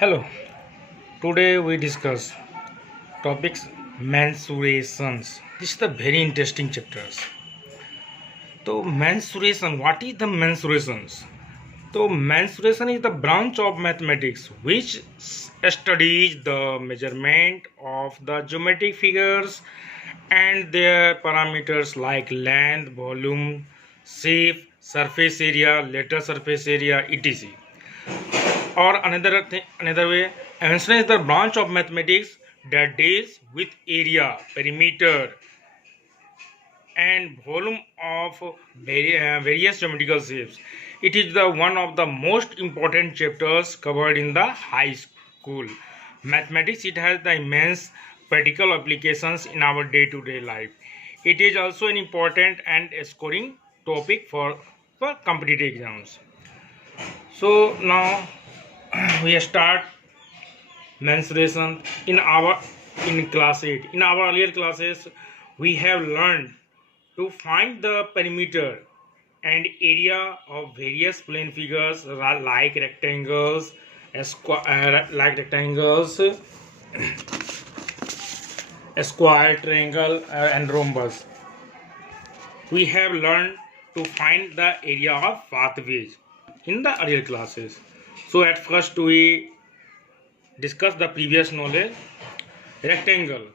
Hello. Today we discuss topics menstruations. This is the very interesting chapters. So menstruation. What is the menstruations? So mensuration is the branch of mathematics which studies the measurement of the geometric figures and their parameters like length, volume, shape, surface area, lateral surface area, etc. Or another way, mensuration is the branch of mathematics that deals with area, perimeter, and volume of various geometrical shapes. It is the one of the most important chapters covered in the high school mathematics. It has the immense practical applications in our day-to-day life. It is also an important and scoring topic for competitive exams. So now we start mensuration in class 8. In our earlier classes, we have learned to find the perimeter and area of various plane figures like rectangles, a square, triangle, and rhombus. We have learned to find the area of pathways in the earlier classes. So at first we discuss the previous knowledge. Rectangle.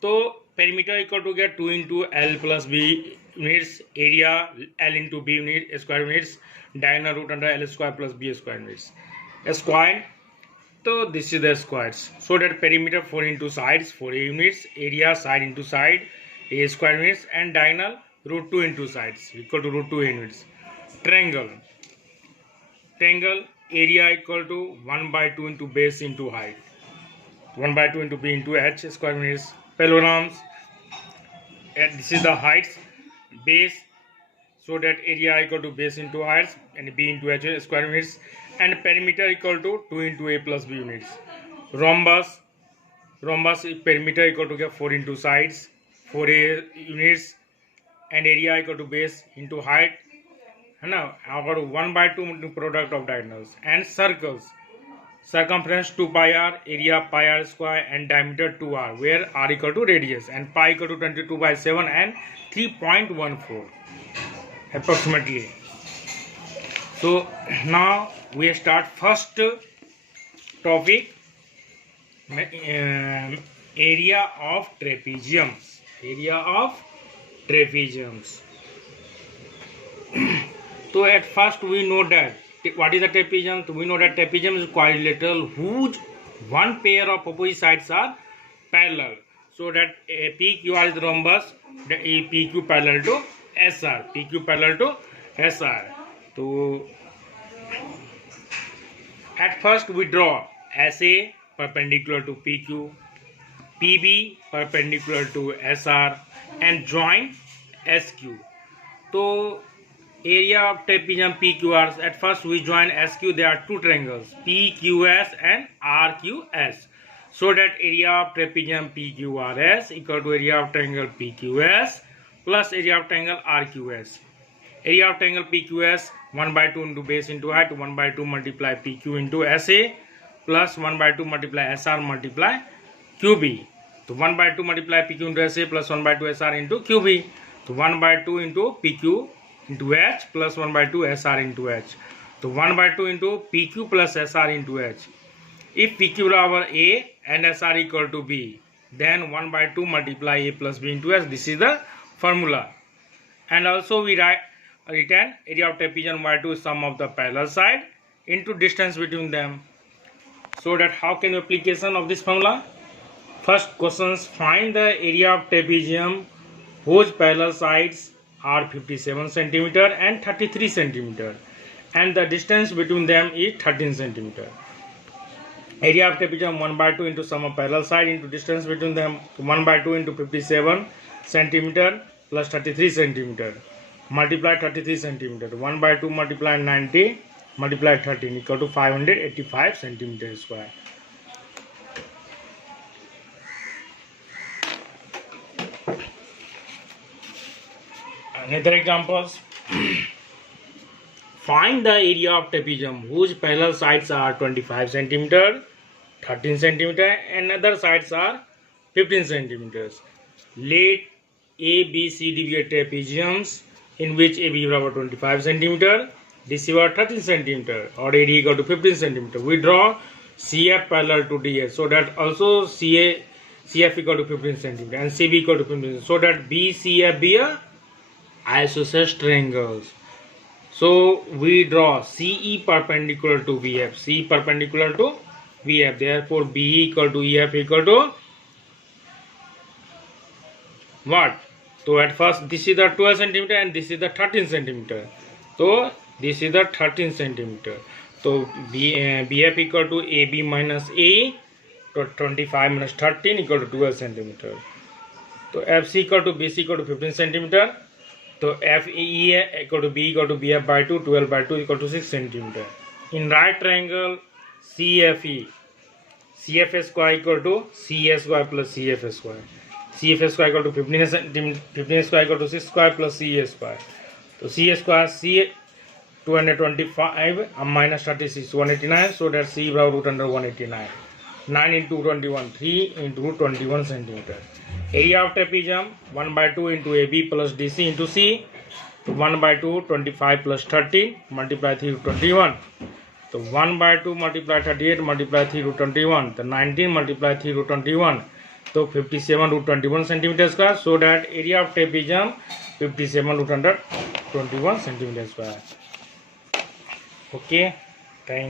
So perimeter equal to get 2 into L plus B units, area L into B unit square units, diagonal root under L square plus B square units. A square. So this is the squares. So that perimeter 4 into sides 4 units, area side into side A square units, and diagonal root 2 into sides equal to root 2 units. Triangle. Triangle area equal to 1 by 2 into base into height. 1 by 2 into b into h square units. Parallelograms, and this is the heights, base, so that area equal to base into heights and b into h square units, and perimeter equal to 2 into a plus b units. Rhombus perimeter equal to 4 into sides 4a units, and area equal to base into height. Now our 1 by 2 product of diagonals. And circles, circumference 2 pi r, area pi r square, and diameter 2 r, where r equal to radius, and pi equal to 22 by 7 and 3.14 approximately. So now we start first topic, area of trapeziums. So at first we know that what is a trapezium? So we know that trapezium is quadrilateral whose one pair of opposite sides are parallel. So that PQR is the rhombus, the PQ parallel to SR. So at first we draw SA perpendicular to PQ, PB perpendicular to SR, and join SQ. So area of trapezium PQR, at first we join SQ. There are two triangles PQS and RQS, so that area of trapezium PQRS equal to area of triangle PQS plus area of triangle RQS. Area of triangle PQS 1 by 2 into base into height, 1 by 2 multiply PQ into SA plus 1 by 2 multiply SR multiply QB. So 1 by 2 multiply PQ into SA plus 1 by 2 SR into QB. So 1 by 2 into PQ into H plus 1 by 2 SR into H. So 1 by 2 into PQ plus SR into H. If PQ over A and SR equal to B, then 1 by 2 multiply A plus B into H. This is the formula. And also we written area of trapezium by 2 sum of the parallel side into distance between them. So that how can application of this formula? First questions, find the area of trapezium whose parallel sides are 57 centimeter and 33 centimeter, and the distance between them is 13 centimeter. Area of trapezium 1 by 2 into sum of parallel side into distance between them, 1 by 2 into 57 centimeter plus 33 centimeter, multiply 33 centimeter, 1 by 2 multiply 90 multiply 13 equal to 585 centimeter square. Another examples. Find the area of trapezium whose parallel sides are 25 centimeter 13 centimeter and other sides are 15 centimeters. Let A, B, C D be trapeziums in which AB is about 25 centimeter, DC about 13 centimeter, or AD equal to 15 centimeter. We draw CF parallel to DS, so that also CF equal to 15 centimeter and CB equal to 15, so that BCF be a isosceles triangles. So we draw CE perpendicular to VF, C perpendicular to VF. Therefore, BE equal to EF equal to what? So at first this is the 12 centimeter and this is the 13 centimeter. So this is the 13 centimeter. So BF equal to AB minus A, to 25 minus 13 equal to 12 centimeter. So FC equal to BC equal to 15 centimeter. So FE equal to B equal to BF by 2, 12 by 2 equal to 6 centimeter. In right triangle CFE, CF square equal to CS square plus CF square. CF square equal to 15 square equal to 6 square plus CA square. So CA square C 225 minus 36 189. So that C root under 189. 9 into 21 3 into 21 centimeter. Area of trapezium 1 by 2 into AB plus DC into C. 1 by 2 25 plus 13 multiply 3 root 21. So 1 by 2 multiply 38 multiply 3 root 21. The 19 multiply 3 root 21. So 57 root 21 centimeter square. So that area of trapezium 57 root under 21 centimeter square. Okay, thank you.